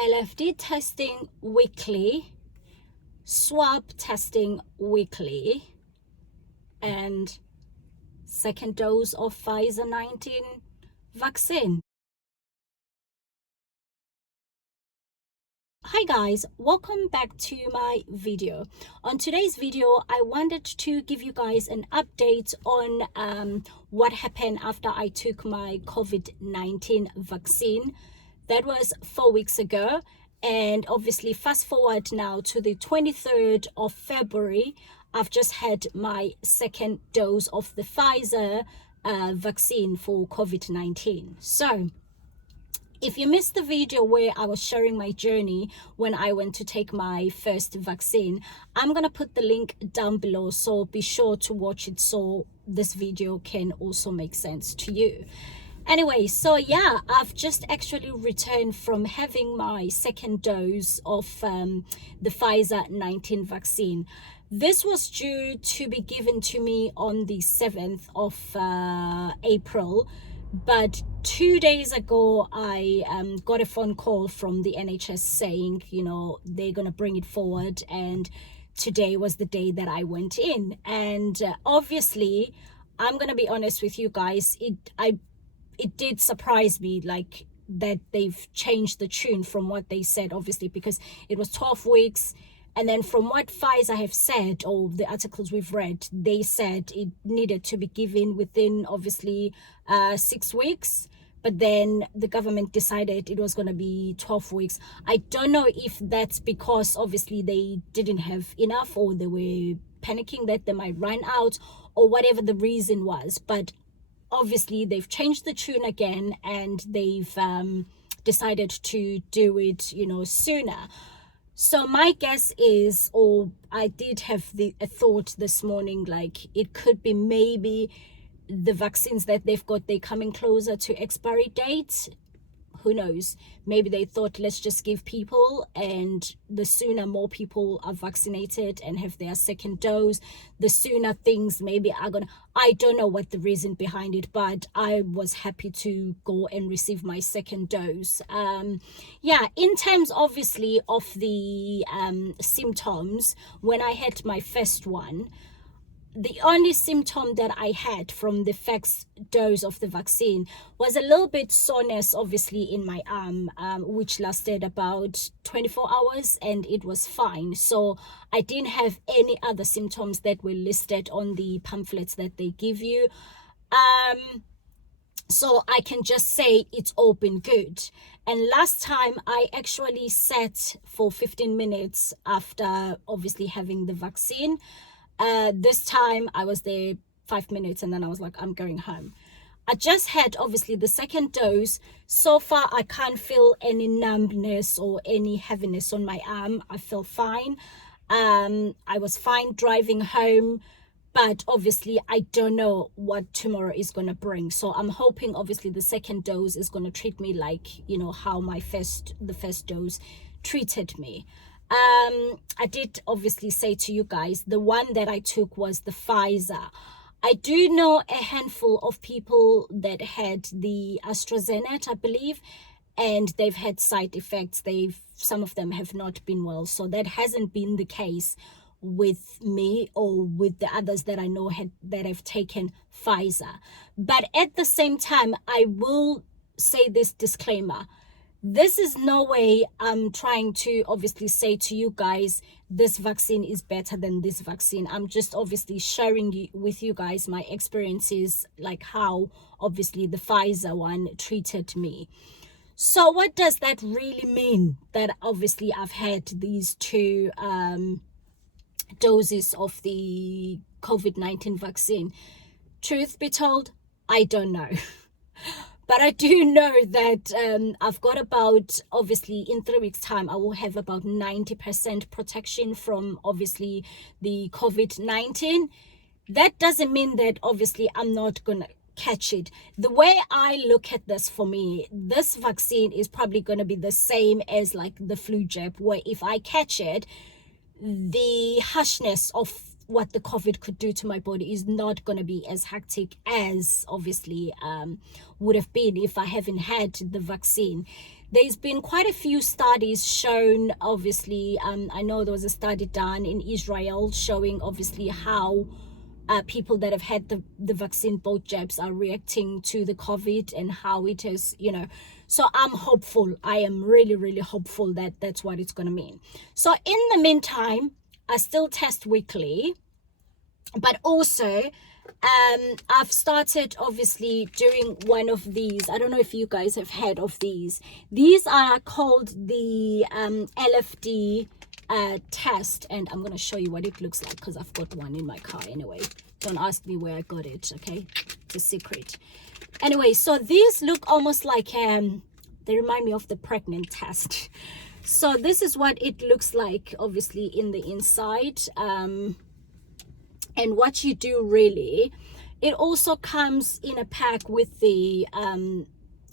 LFD testing weekly, swab testing weekly, and second dose of Pfizer 19 vaccine. Hi guys, welcome back to my video. On today's video, I wanted to give you guys an update on what happened after I took my COVID-19 vaccine. That was 4 weeks ago, and obviously fast forward now to the 23rd of February. I've just had my second dose of the Pfizer vaccine for COVID-19. So if you missed the video where I was sharing my journey when I went to take my first vaccine, I'm going to put the link down below, so be sure to watch it so this video can also make sense to you. Anyway, so yeah, I've just actually returned from having my second dose of the Pfizer 19 vaccine. This was due to be given to me on the 7th of April. But 2 days ago, I got a phone call from the NHS saying, you know, they're going to bring it forward. And today was the day that I went in. And obviously, I'm going to be honest with you guys, it did surprise me, like, that they've changed the tune from what they said, obviously, because it was 12 weeks. And then from what Pfizer have said, or the articles we've read, they said it needed to be given within, obviously, 6 weeks. But then the government decided it was going to be 12 weeks. I don't know if that's because, obviously, they didn't have enough, or they were panicking that they might run out, or whatever the reason was. But obviously, they've changed the tune again, and they've decided to do it, you know, sooner. So my guess is, or I did have a thought this morning, like it could be maybe the vaccines that they've got, they're coming closer to expiry date. Who knows? Maybe they thought, let's just give people, and the sooner more people are vaccinated and have their second dose, the sooner things maybe are gonna, I don't know what the reason behind it, but I was happy to go and receive my second dose. Yeah, in terms obviously of the symptoms, when I had my first one, the only symptom that I had from the first dose of the vaccine was a little bit soreness, obviously, in my arm, which lasted about 24 hours, and it was fine. So I didn't have any other symptoms that were listed on the pamphlets that they give you. So I can just say it's all been good. And last time I actually sat for 15 minutes after obviously having the vaccine. This time I was there 5 minutes, and then I was like, I'm going home. I just had obviously the second dose. So far I can't feel any numbness or any heaviness on my arm. I feel fine. I was fine driving home, but obviously I don't know what tomorrow is going to bring. So I'm hoping obviously the second dose is going to treat me like, you know, how the first dose treated me. I did obviously say to you guys, the one that I took was the Pfizer. I do know a handful of people that had the AstraZeneca, I believe, and they've had side effects. Some of them have not been well. So that hasn't been the case with me or with the others that I know that have taken Pfizer. But at the same time, I will say this disclaimer. This is no way I'm trying to obviously say to you guys, this vaccine is better than this vaccine. I'm just obviously sharing with you guys my experiences, like how obviously the Pfizer one treated me. So what does that really mean, that obviously I've had these two doses of the COVID-19 vaccine? Truth be told, I don't know. But I do know that I've got about, obviously, in 3 weeks' time, I will have about 90% protection from, obviously, the COVID-19. That doesn't mean that, obviously, I'm not going to catch it. The way I look at this, for me, this vaccine is probably going to be the same as, like, the flu jab, where if I catch it, the harshness of what the COVID could do to my body is not going to be as hectic as obviously would have been if I haven't had the vaccine. there's been quite a few studies shown, obviously. I know there was a study done in Israel showing obviously how people that have had the vaccine, both jabs, are reacting to the COVID and how it is, so I'm hopeful. I am really, really hopeful that that's what it's going to mean. So in the meantime, I still test weekly, but also I've started obviously doing one of these. I don't know if you guys have heard of these. These are called the LFD test, and I'm going to show you what it looks like because I've got one in my car anyway. Don't ask me where I got it, okay? It's a secret. Anyway, so these look almost like they remind me of the pregnant test. So this is what it looks like obviously in the inside. And what you do really, it also comes in a pack with the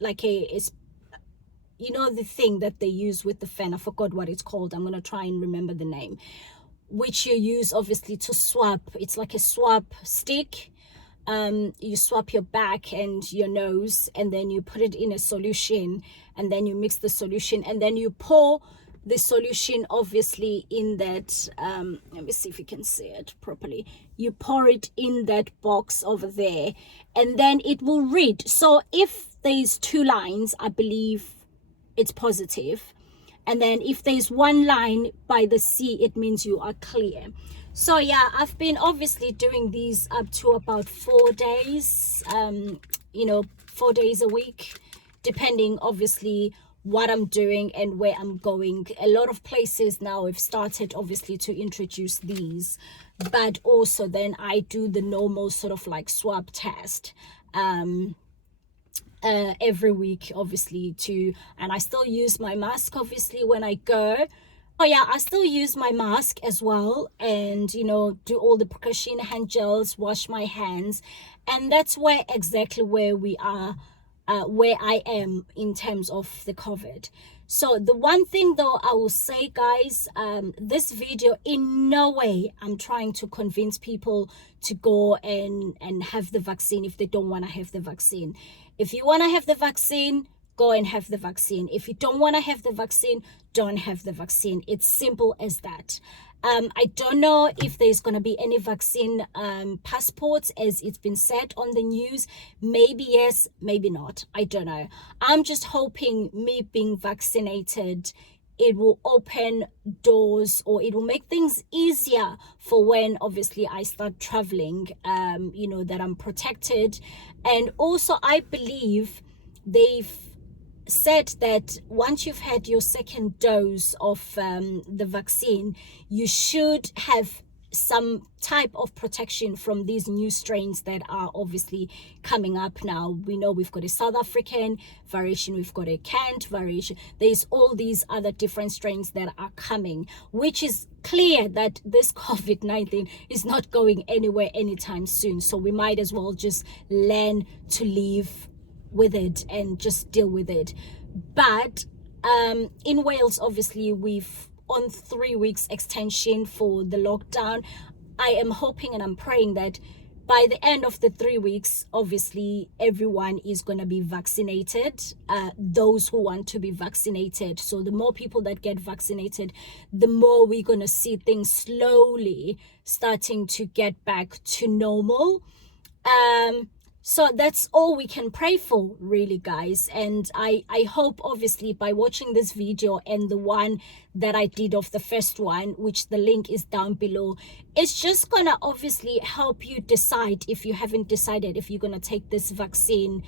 like the thing that they use with the fan. I forgot what it's called. I'm gonna try and remember the name, which you use obviously to swab. It's like a swab stick. You swab your back and your nose, and then you put it in a solution, and then you mix the solution, and then you pour the solution obviously in that let me see if you can see it properly. You pour it in that box over there, and then it will read. So if there's 2 lines, I believe it's positive, and then if there's 1 line by the C, it means you are clear. So yeah, I've been obviously doing these up to about 4 days, 4 days a week, depending obviously what I'm doing and where I'm going. A lot of places now have started obviously to introduce these, but also then I do the normal sort of like swab test every week obviously too, and I still use my mask obviously when I go. Oh yeah, I still use my mask as well, and do all the precaution, hand gels, wash my hands, and that's exactly where we are, where I am in terms of the COVID. So the one thing though I will say, guys, this video in no way I'm trying to convince people to go and have the vaccine if they don't want to have the vaccine. If you want to have the vaccine, go and have the vaccine. If you don't want to have the vaccine, don't have the vaccine. It's simple as that. I don't know if there's going to be any vaccine passports, as it's been said on the news. Maybe yes, maybe not. I don't know. I'm just hoping me being vaccinated, it will open doors, or it will make things easier for when obviously I start traveling, that I'm protected. And also I believe they've said that once you've had your 2nd dose of the vaccine, you should have some type of protection from these new strains that are obviously coming up now. We know we've got a South African variation, we've got a Kent variation, there's all these other different strains that are coming, which is clear that this COVID-19 is not going anywhere anytime soon. So we might as well just learn to live with it and just deal with it. But in Wales obviously we've on 3 weeks extension for the lockdown. I am hoping and I'm praying that by the end of the 3 weeks obviously everyone is going to be vaccinated, those who want to be vaccinated. So the more people that get vaccinated, the more we're going to see things slowly starting to get back to normal. So that's all we can pray for, really, guys. And I hope, obviously, by watching this video and the one that I did of the first one, which the link is down below, it's just going to obviously help you decide, if you haven't decided if you're going to take this vaccine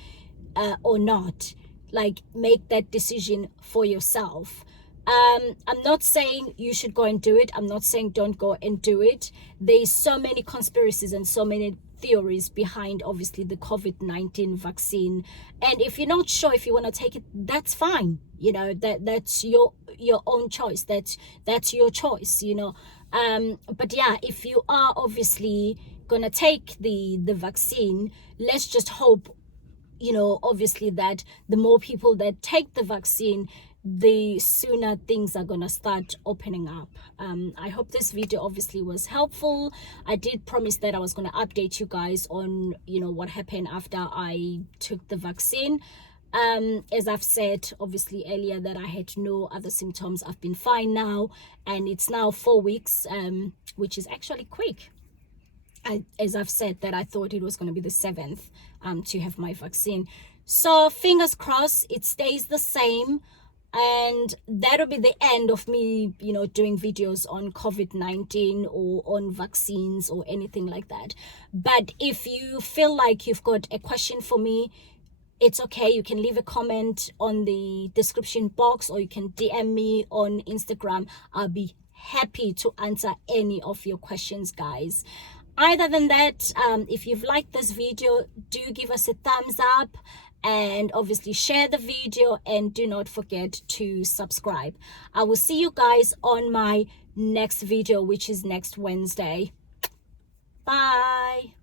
or not. Like, make that decision for yourself. I'm not saying you should go and do it. I'm not saying don't go and do it. There's so many conspiracies and so many theories behind obviously the COVID-19 vaccine, and if you're not sure if you want to take it, that's fine. That's your own choice. That's your choice. But yeah, if you are obviously gonna take the vaccine, let's just hope obviously that the more people that take the vaccine, the sooner things are gonna start opening up. I hope this video obviously was helpful. I did promise that I was gonna update you guys on what happened after I took the vaccine. As I've said obviously earlier that I had no other symptoms. I've been fine now, and it's now 4 weeks, which is actually quick. As I've said, that I thought it was going to be the 7th to have my vaccine. So fingers crossed it stays the same, and that'll be the end of me, you know, doing videos on COVID-19 or on vaccines or anything like that. But if you feel like you've got a question for me, it's okay. You can leave a comment on the description box, or you can DM me on Instagram. I'll be happy to answer any of your questions, guys. Other than that, if you've liked this video, do give us a thumbs up, and obviously share the video, and do not forget to subscribe. I will see you guys on my next video, which is next Wednesday. Bye.